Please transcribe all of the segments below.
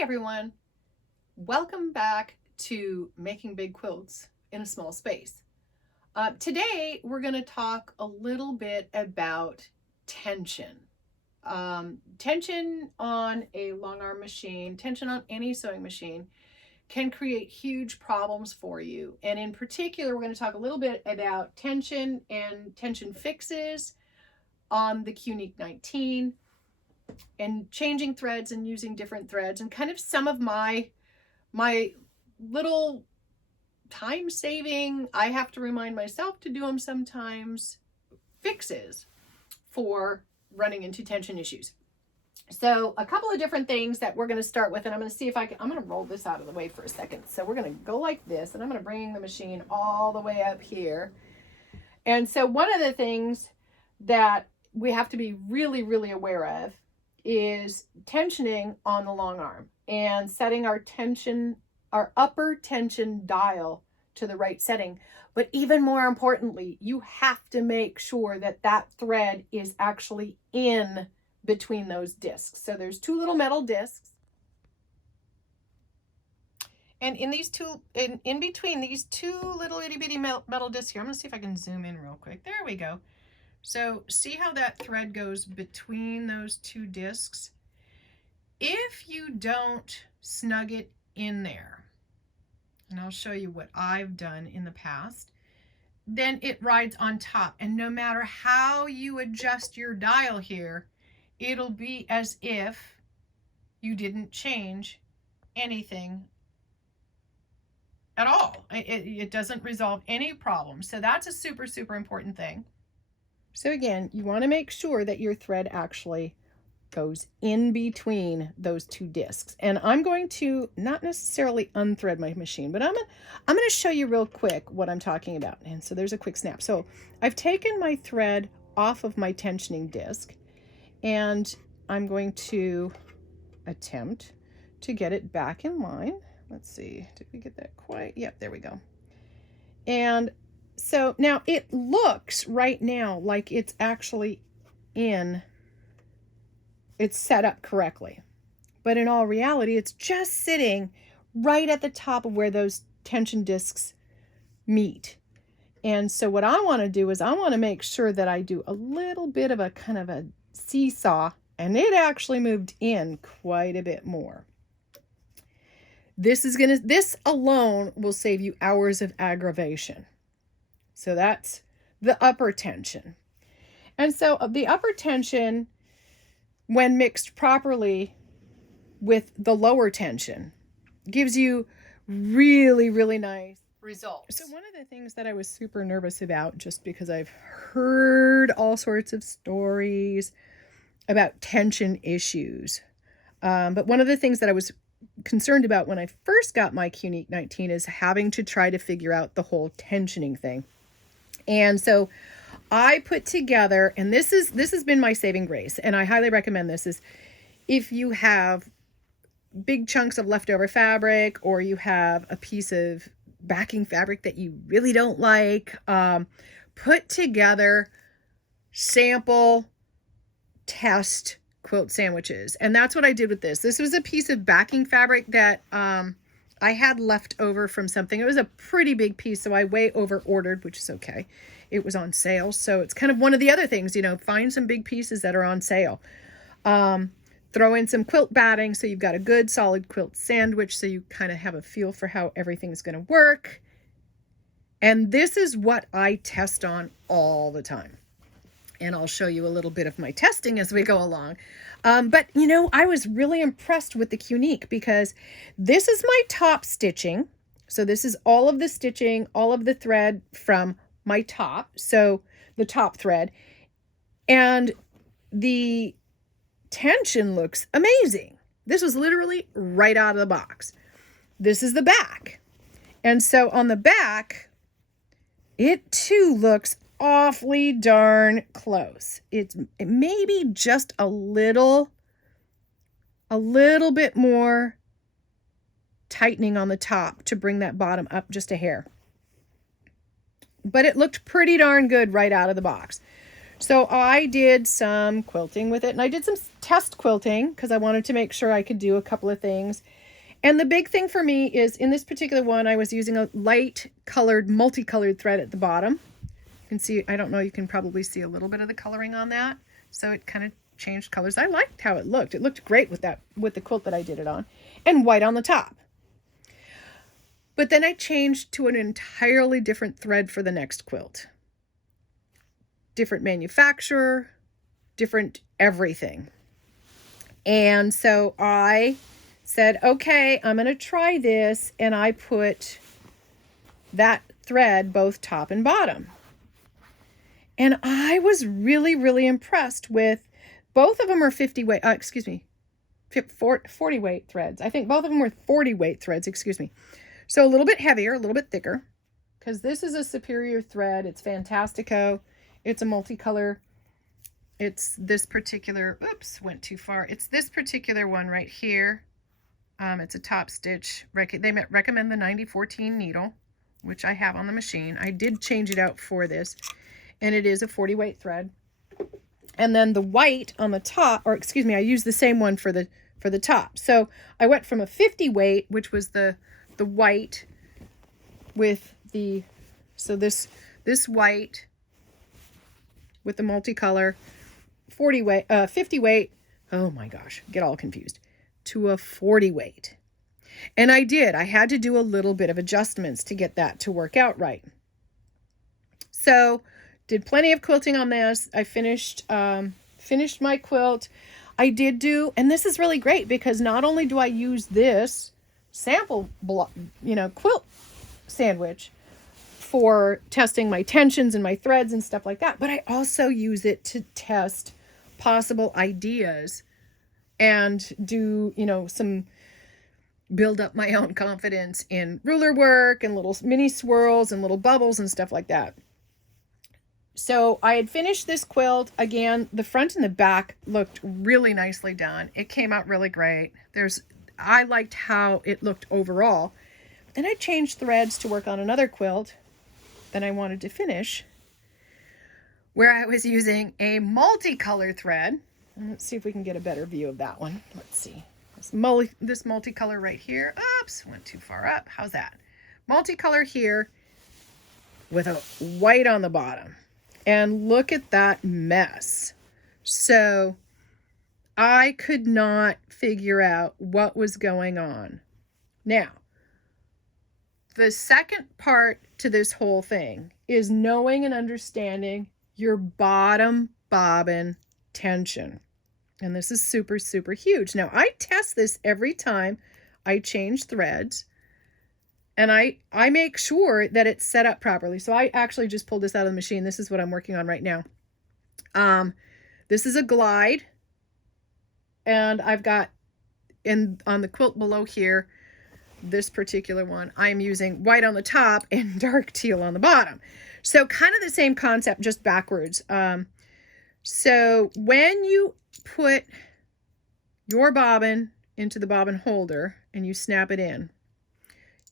Hey everyone, welcome back to Making Big Quilts in a Small Space. Today we're going to talk a little bit about tension. Tension on a long arm machine, tension on any sewing machine can create huge problems for you. And in particular, we're going to talk a little bit about tension and tension fixes on the Qunique 19 and changing threads and using different threads and kind of some of my little time saving, I have to remind myself to do them sometimes, fixes for running into tension issues. So a couple of different things that we're going to start with, and I'm going to see if I'm going to roll this out of the way for a second. So we're going to go like this, and I'm going to bring the machine all the way up here. And so one of the things that we have to be really, really aware of is tensioning on the long arm and setting our upper tension dial to the right setting. But even more importantly, you have to make sure that that thread is actually in between those discs. So there's two little metal discs. And in these two, in between these two little itty bitty metal discs here, I'm going to see if I can zoom in real quick. There we go. So see how that thread goes between those two discs? If you don't snug it in there, and I'll show you what I've done in the past, then it rides on top. And no matter how you adjust your dial here, it'll be as if you didn't change anything at all. It doesn't resolve any problem. So that's a super, super important thing. So again, you want to make sure that your thread actually goes in between those two discs. And I'm going to not necessarily unthread my machine, but I'm going to show you real quick what I'm talking about. And so there's a quick snap. So I've taken my thread off of my tensioning disc, and I'm going to attempt to get it back in line. Let's see, did we get that quite? Yep, there we go. And so now it looks right now like it's actually it's set up correctly. But in all reality, it's just sitting right at the top of where those tension discs meet. And so what I want to do is I want to make sure that I do a little bit of a kind of a seesaw, and it actually moved in quite a bit more. This alone will save you hours of aggravation. So that's the upper tension. And so the upper tension, when mixed properly with the lower tension, gives you really, really nice results. So one of the things that I was super nervous about, just because I've heard all sorts of stories about tension issues, but one of the things that I was concerned about when I first got my Qunique 19 is having to try to figure out the whole tensioning thing. And so I put together, and this has been my saving grace, and I highly recommend this, is if you have big chunks of leftover fabric, or you have a piece of backing fabric that you really don't like, put together sample test quilt sandwiches. And that's what I did with this. This was a piece of backing fabric that I had left over from something. It was a pretty big piece, so I way over ordered, which is okay. It was on sale. So it's kind of one of the other things, find some big pieces that are on sale. Throw in some quilt batting so you've got a good solid quilt sandwich, so you kind of have a feel for how everything's going to work. And this is what I test on all the time. And I'll show you a little bit of my testing as we go along. But I was really impressed with the Qunique, because this is my top stitching. So this is all of the stitching, all of the thread from my top. So the top thread, and the tension looks amazing. This was literally right out of the box. This is the back. And so on the back, it too looks awfully darn close. It may be just a little bit more tightening on the top to bring that bottom up just a hair. But it looked pretty darn good right out of the box. So I did some quilting with it, and I did some test quilting because I wanted to make sure I could do a couple of things. And the big thing for me is in this particular one, I was using a light colored, multicolored thread at the bottom. You can see, I don't know, you can probably see a little bit of the coloring on that. So it kind of changed colors. I liked how it looked. It looked great with the quilt that I did it on, and white on the top. But then I changed to an entirely different thread for the next quilt. Different manufacturer, different everything. And so I said, okay, I'm going to try this. And I put that thread both top and bottom. And I was really, really impressed with both of them are 40 weight threads. I think both of them were 40 weight threads, So a little bit heavier, a little bit thicker, because this is a superior thread. It's Fantastico. It's a multicolor. It's this particular, oops, went too far. It's this particular one right here. It's a top stitch. They recommend the 9014 needle, which I have on the machine. I did change it out for this, and it is a 40 weight thread. And then the white on the top, or excuse me, I used the same one for the top. So I went from a 50 weight, which was the white with the, so this white with the multicolor, 50 weight, oh my gosh, get all confused, to a 40 weight. And I had to do a little bit of adjustments to get that to work out right. So did plenty of quilting on this. I finished my quilt. I did do, and this is really great because not only do I use this sample quilt sandwich for testing my tensions and my threads and stuff like that, but I also use it to test possible ideas and do, some build up my own confidence in ruler work and little mini swirls and little bubbles and stuff like that. So I had finished this quilt. Again, the front and the back looked really nicely done. It came out really great. I liked how it looked overall. Then I changed threads to work on another quilt that I wanted to finish, where I was using a multicolor thread. Let's see if we can get a better view of that one. Let's see. This multicolor right here. Oops, went too far up. How's that? Multicolor here with a white on the bottom. And look at that mess. So I could not figure out what was going on. Now, the second part to this whole thing is knowing and understanding your bottom bobbin tension. And this is super, super huge. Now, I test this every time I change threads. And I make sure that it's set up properly. So I actually just pulled this out of the machine. This is what I'm working on right now. This is a glide. And I've got, on the quilt below here, this particular one, I'm using white on the top and dark teal on the bottom. So kind of the same concept, just backwards. So when you put your bobbin into the bobbin holder and you snap it in,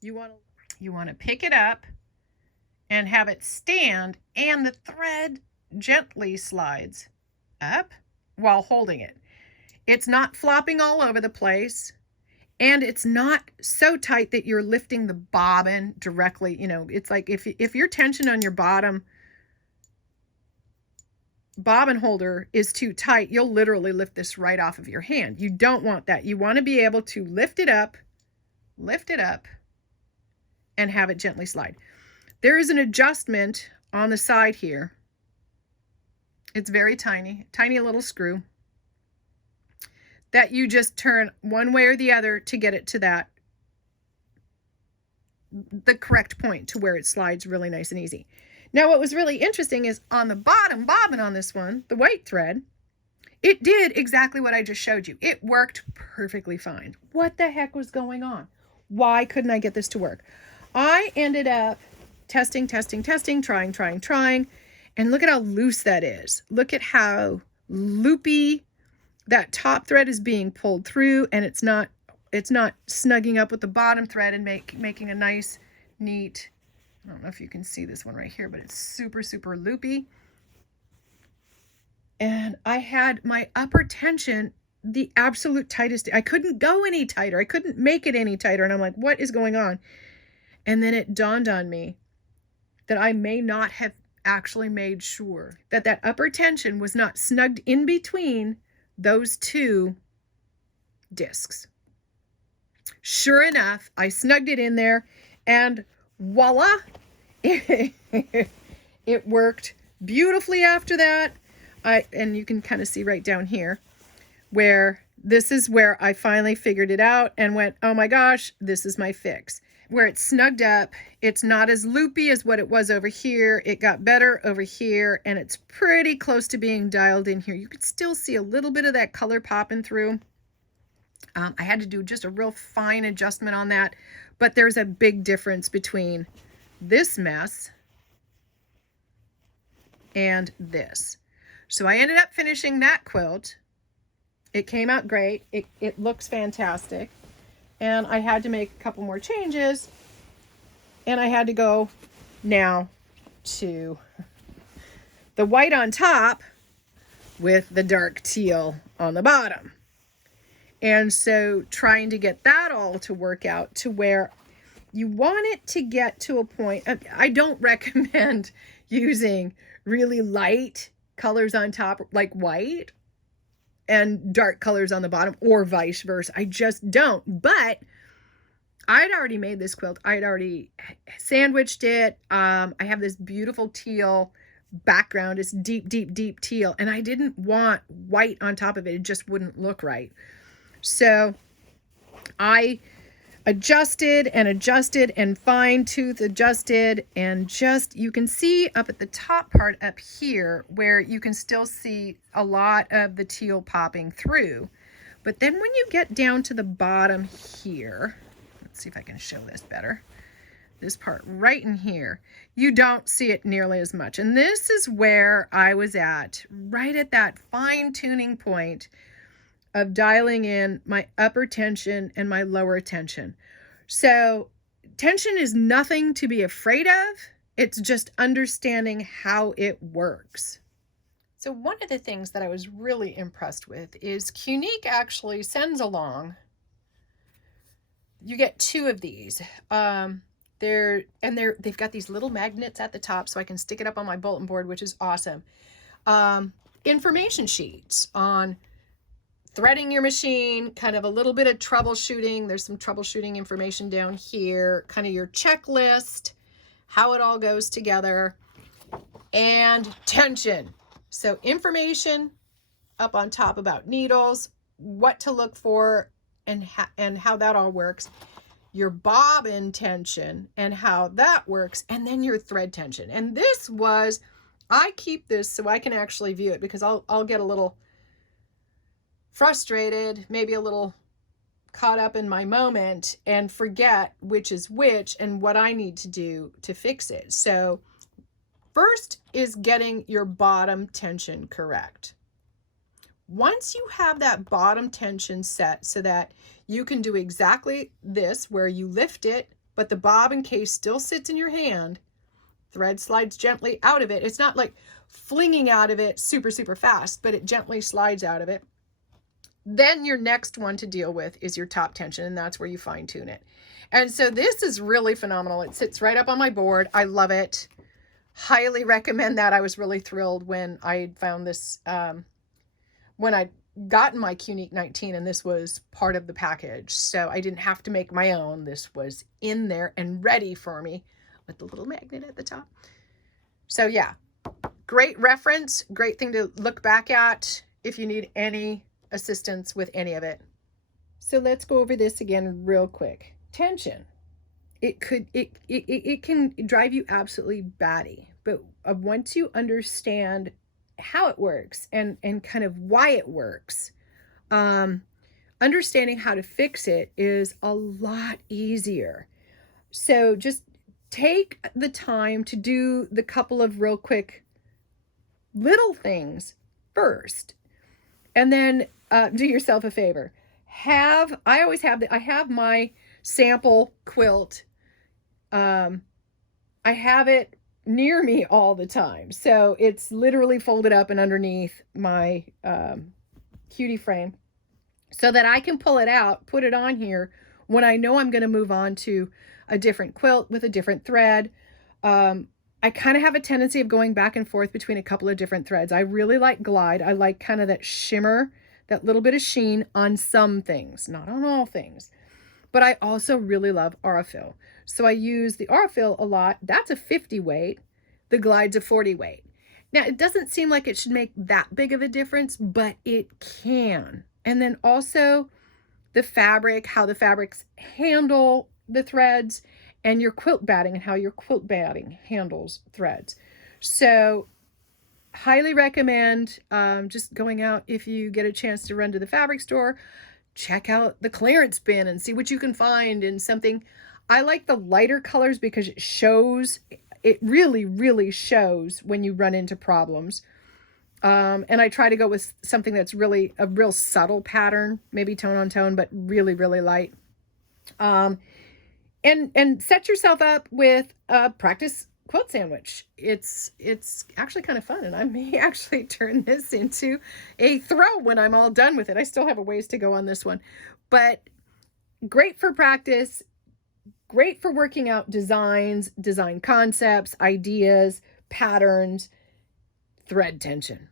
you want to pick it up and have it stand, and the thread gently slides up while holding it. It's not flopping all over the place, and it's not so tight that you're lifting the bobbin directly. It's like if your tension on your bottom bobbin holder is too tight, you'll literally lift this right off of your hand. You don't want that. You want to be able to lift it up, and have it gently slide. There is an adjustment on the side here. It's very tiny little screw that you just turn one way or the other to get it to the correct point to where it slides really nice and easy. Now, what was really interesting is on the bottom bobbin on this one, the white thread, it did exactly what I just showed you. It worked perfectly fine. What the heck was going on? Why couldn't I get this to work? I ended up testing, trying, and look at how loose that is. Look at how loopy that top thread is being pulled through, and it's not snugging up with the bottom thread and making a nice, neat, I don't know if you can see this one right here, but it's super, super loopy. and I had my upper tension the absolute tightest. I couldn't go any tighter. I couldn't make it any tighter. And I'm like, what is going on? And then it dawned on me that I may not have actually made sure that that upper tension was not snugged in between those two discs. Sure enough, I snugged it in there, and voila, it worked beautifully after that. And you can kind of see right down here where this is where I finally figured it out and went, oh my gosh, this is my fix. Where it's snugged up, it's not as loopy as what it was over here. It got better over here, and it's pretty close to being dialed in here. You could still see a little bit of that color popping through. I had to do just a real fine adjustment on that, but there's a big difference between this mess and this. So I ended up finishing that quilt. It came out great. It looks fantastic. And I had to make a couple more changes, and I had to go now to the white on top with the dark teal on the bottom. And so trying to get that all to work out to where you want it to get to a point. I don't recommend using really light colors on top like white and dark colors on the bottom, or vice versa. I just don't. But I'd already made this quilt. I'd already sandwiched it. I have this beautiful teal background. It's deep, deep, deep teal. And I didn't want white on top of it. It just wouldn't look right. So I adjusted and fine-tooth adjusted, and just, you can see up at the top part up here where you can still see a lot of the teal popping through. But then when you get down to the bottom here, let's see if I can show this better. This part right in here, you don't see it nearly as much. And this is where I was at, right at that fine-tuning point of dialing in my upper tension and my lower tension. So tension is nothing to be afraid of. It's just understanding how it works. So one of the things that I was really impressed with is Qunique actually sends along, you get 2 of these. They've got these little magnets at the top so I can stick it up on my bulletin board, which is awesome. Information sheets on threading your machine, kind of a little bit of troubleshooting. There's some troubleshooting information down here, kind of your checklist, how it all goes together, and tension. So information up on top about needles, what to look for, and how that all works. Your bobbin tension and how that works, and then your thread tension. And this was, I keep this so I can actually view it, because I'll get a little frustrated, maybe a little caught up in my moment, and forget which is which and what I need to do to fix it. So first is getting your bottom tension correct. Once you have that bottom tension set so that you can do exactly this, where you lift it, but the bobbin case still sits in your hand, thread slides gently out of it. It's not like flinging out of it super, super fast, but it gently slides out of it. Then your next one to deal with is your top tension, and that's where you fine tune it. And so this is really phenomenal. It sits right up on my board. I love it. Highly recommend that. I was really thrilled when I found this, when I'd gotten my Qunique 19, and this was part of the package. So I didn't have to make my own. This was in there and ready for me with the little magnet at the top. So yeah, great reference, great thing to look back at if you need any assistance with any of it. So let's go over this again real quick. Tension. It can drive you absolutely batty, but once you understand how it works and kind of why it works, understanding how to fix it is a lot easier. So just take the time to do the couple of real quick little things first, and then do yourself a favor. I have my sample quilt. I have it near me all the time. So it's literally folded up and underneath my cutie frame so that I can pull it out, put it on here when I know I'm going to move on to a different quilt with a different thread. I kind of have a tendency of going back and forth between a couple of different threads. I really like Glide. I like kind of that shimmer, that little bit of sheen on some things, not on all things. But I also really love Aurifil. So I use the Aurifil a lot. That's a 50 weight. The Glide's a 40 weight. Now, it doesn't seem like it should make that big of a difference, but it can. And then also the fabric, how the fabrics handle the threads, and your quilt batting and how your quilt batting handles threads. So highly recommend just going out if you get a chance to run to the fabric store. Check out the clearance bin and see what you can find in something. I like the lighter colors because it shows, it really, really shows when you run into problems. And I try to go with something that's really a real subtle pattern, maybe tone on tone, but really, really light. And set yourself up with a practice quilt sandwich. It's actually kind of fun, and I may actually turn this into a throw when I'm all done with it. I still have a ways to go on this one, but great for practice, great for working out designs, design concepts, ideas, patterns, thread tension.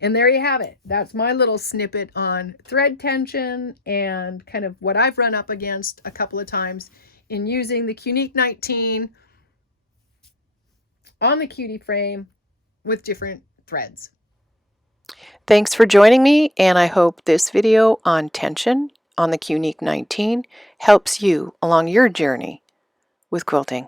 And there you have it. That's my little snippet on thread tension and kind of what I've run up against a couple of times in using the Qunique 19 on the cutie frame with different threads. Thanks for joining me, and I hope this video on tension on the Qunique 19 helps you along your journey with quilting.